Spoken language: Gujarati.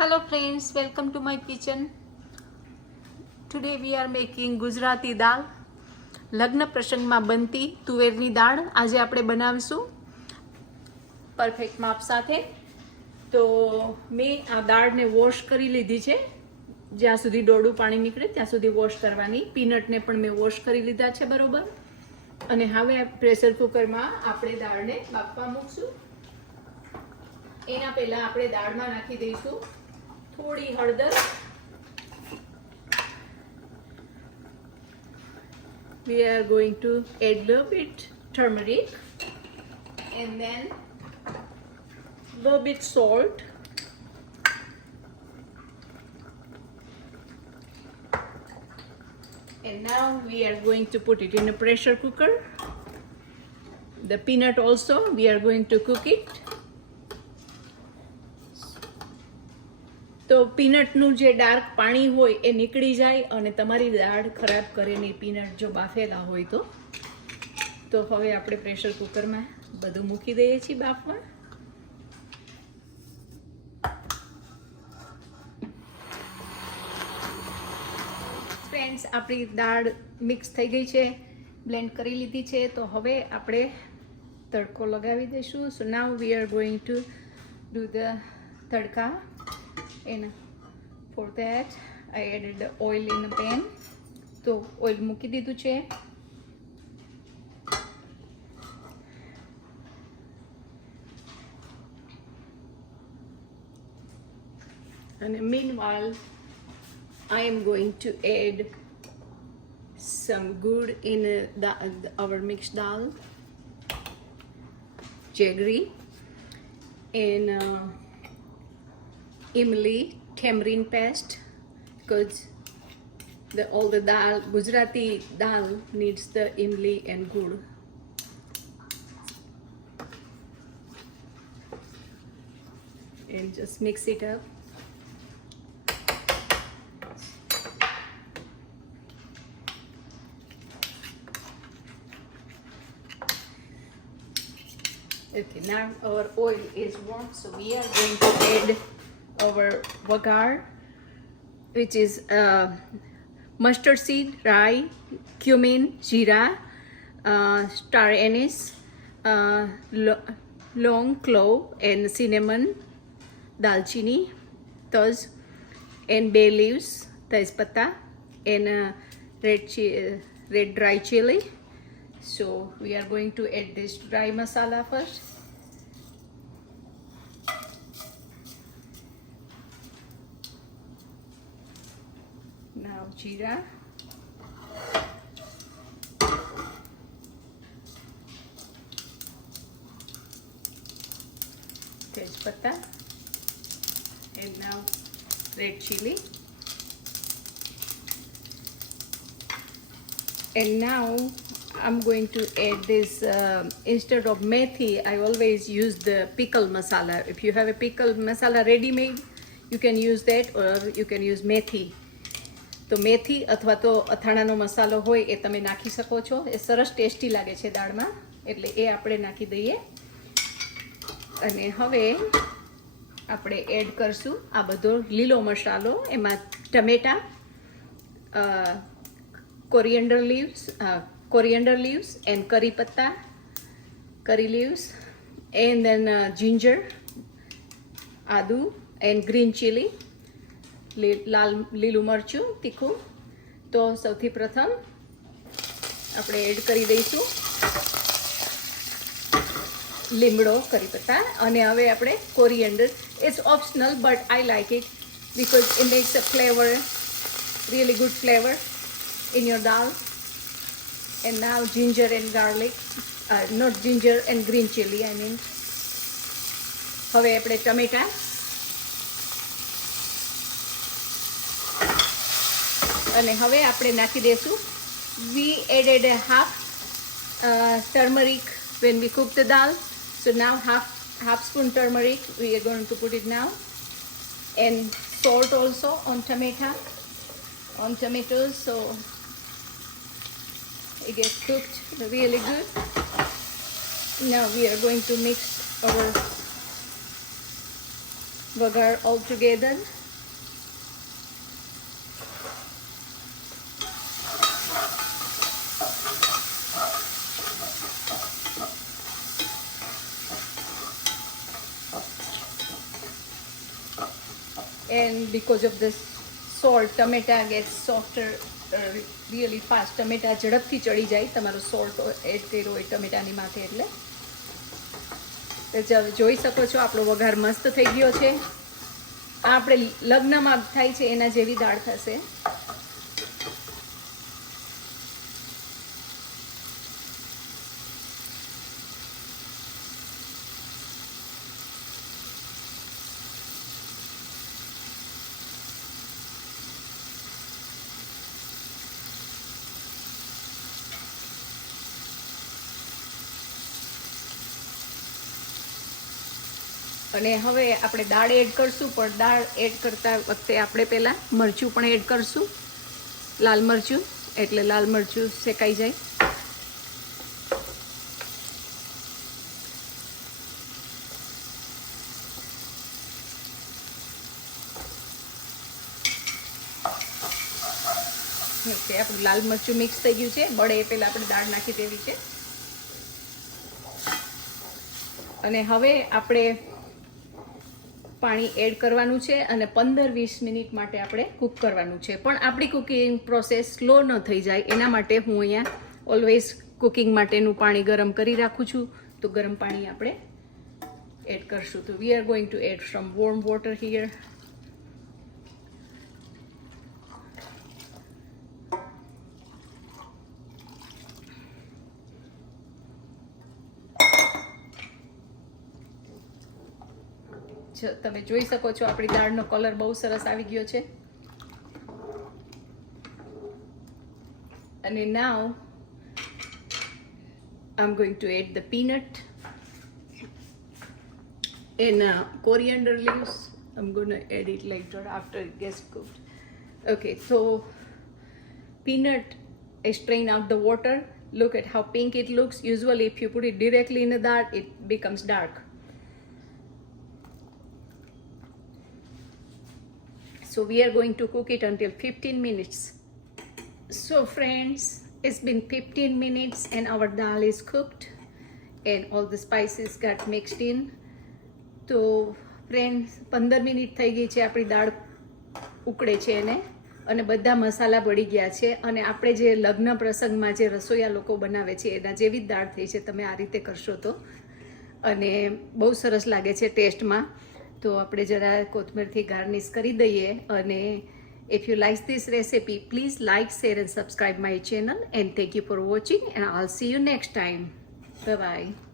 hello friends welcome to my kitchen today we are making Gujarati દાળ લગ્ન પ્રસંગમાં બનતી તુવેરની દાળ આજે આપણે બનાવીશું પરફેક્ટ માપ સાથે તો મેં આ દાળને વોશ કરી લીધી છે જ્યાં સુધી ડોડું પાણી નીકળે ત્યાં સુધી વોશ કરવાની પીનટને પણ મેં વોશ કરી લીધા છે બરોબર અને હવે પ્રેશર કુકરમાં આપણે દાળને બાફવા મૂકશું એના પહેલાં આપણે દાળમાં નાખી દઈશું થોડી હળદર we are going to add little bit turmeric and then little bit salt and now we are going to put it in a pressure cooker the peanut also we are going to cook it પીનટનું જે ડાર્ક પાણી હોય એ નીકળી જાય અને તમારી દાળ ખરાબ કરીને પીનટ જો બાફેલા હોય તો તો હવે આપણે પ્રેશર કુકરમાં બધું મૂકી દઈએ છીએ બાફવા ફ્રેન્ડ્સ આપણી દાળ મિક્સ થઈ ગઈ છે બ્લેન્ડ કરી લીધી છે તો હવે આપણે તડકો લગાવી દઈશું so now we are going to do the tadka in for that i added the oil in the pan so oil mukhi didu che and meanwhile i am going to add some good in uh, uh, the, our mixed dal jaggery and uh, imli, tamarind paste because the, all the dal, Gujarati dal needs the imli and gur. And just mix it up. Okay, now our oil is warm, so we are going to add over wagar, which is uh, mustard seed, rye, cumin, jeera, uh, star anise, uh, lo long clove and cinnamon, dalchini, those, and bay leaves, tezpata, and uh, red, red dry chili. So we are going to add this dry masala first. জিরা তেজপাতা and now red chili and now I'm going to add this uh, instead of methi I always use the pickle masala if you have a pickle masala ready made you can use that or you can use methi તો મેથી અથવા તો અથાણાનો મસાલો હોય એ તમે નાખી શકો છો એ સરસ ટેસ્ટી લાગે છે દાળમાં એટલે એ આપણે નાખી દઈએ અને હવે આપણે એડ કરશું આ બધો લીલો મસાલો એમાં ટમેટા coriander leaves coriander leaves and કરી પત્તા curry leaves and then ginger આદુ એન્ડ ગ્રીન ચીલી લાલ લીલું મરચું તીખું તો સૌથી પ્રથમ આપણે એડ કરી દઈશું લીમડો કરી પત્તા અને હવે આપણે coriander it's optional but I like it because it makes a flavour really good flavour in your dal and now ginger and garlic not ginger and green chilli I mean હવે આપણે ટમેટા અને હવે આપણે નાખી દઈશું we added a half uh, turmeric when we cook the dal so now half half spoon turmeric we are going to put it now and salt also on tomato on tomatoes so it gets cooked really good now we are going to mix our vagar all together and because of this salt tomato gets softer really fast ટમેટા ઝડપથી ચડી જાય તમારો સોલ્ટ એડ કર્યો હોય ટમેટાની માથે એટલે જોઈ શકો છો આપણો વઘાર મસ્ત થઈ ગયો છે આ આપણે લગ્નમાં થાય છે એના જેવી દાળ થશે અને હવે આપણે દાળ એડ કરશું પણ દાળ એડ કરતા વખતે આપણે પહેલાં મરચું પણ એડ કરશું લાલ મરચું એટલે લાલ મરચું શેકાઈ જાય આપણું લાલ મરચું મિક્સ થઈ ગયું છે બળે એ પહેલાં આપણે દાળ નાખી દેવી છે અને હવે આપણે પાણી એડ કરવાનું છે અને પંદર વીસ મિનિટ માટે આપણે કૂક કરવાનું છે પણ આપણી કુકિંગ પ્રોસેસ સ્લો ન થઈ જાય એના માટે હું અહીંયા ઓલવેઝ કુકિંગ માટેનું પાણી ગરમ કરી રાખું છું તો ગરમ પાણી આપણે એડ કરશું તો we are going to add from warm water here તમે જોઈ શકો છો આપણી દાળનો કલર બહુ સરસ આવી ગયો છે અને now I am going to add the peanut in uh, coriander leaves. I'm going to add it later after it gets cooked. Okay, so peanut, I strain out the water. Look at how pink it looks. Usually if you put it directly in the dark, it becomes dark. So we are going to cook it until 15 minutes. So friends, it's been 15 minutes and our dal is cooked and all the spices got mixed in. તો ફ્રેન્ડ પંદર મિનિટ થઈ ગઈ છે આપણી દાળ ઉકળે છે એને અને બધા મસાલા બળી ગયા છે અને આપણે જે લગ્ન પ્રસંગમાં જે રસોઈયા લોકો બનાવે છે એના જેવી જ દાળ થઈ છે તમે આ રીતે કરશો તો અને બહુ સરસ લાગે છે ટેસ્ટમાં તો આપણે જરા કોથમીરથી ગાર્નિશ કરી દઈએ અને if you like this recipe please like share and subscribe my channel and thank you for watching and i'll see you next time bye bye